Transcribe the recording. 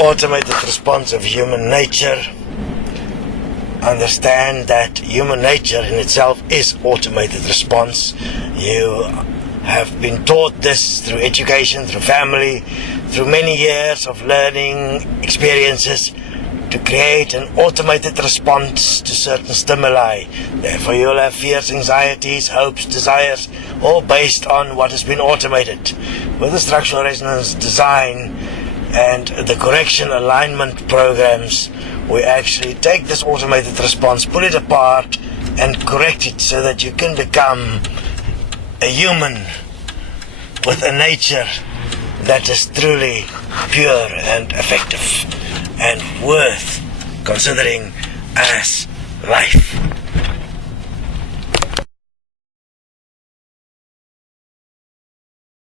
automated response of human nature. Understand that human nature in itself is automated response. You have been taught this through education, through family, through many years of learning experiences, to create an automated response to certain stimuli. Therefore you'll have fears, anxieties, hopes, desires, all based on what has been automated. With the structural resonance design and the correction alignment programs, we actually take this automated response, pull it apart and correct it so that you can become a human with a nature that is truly pure and effective and worth considering as life.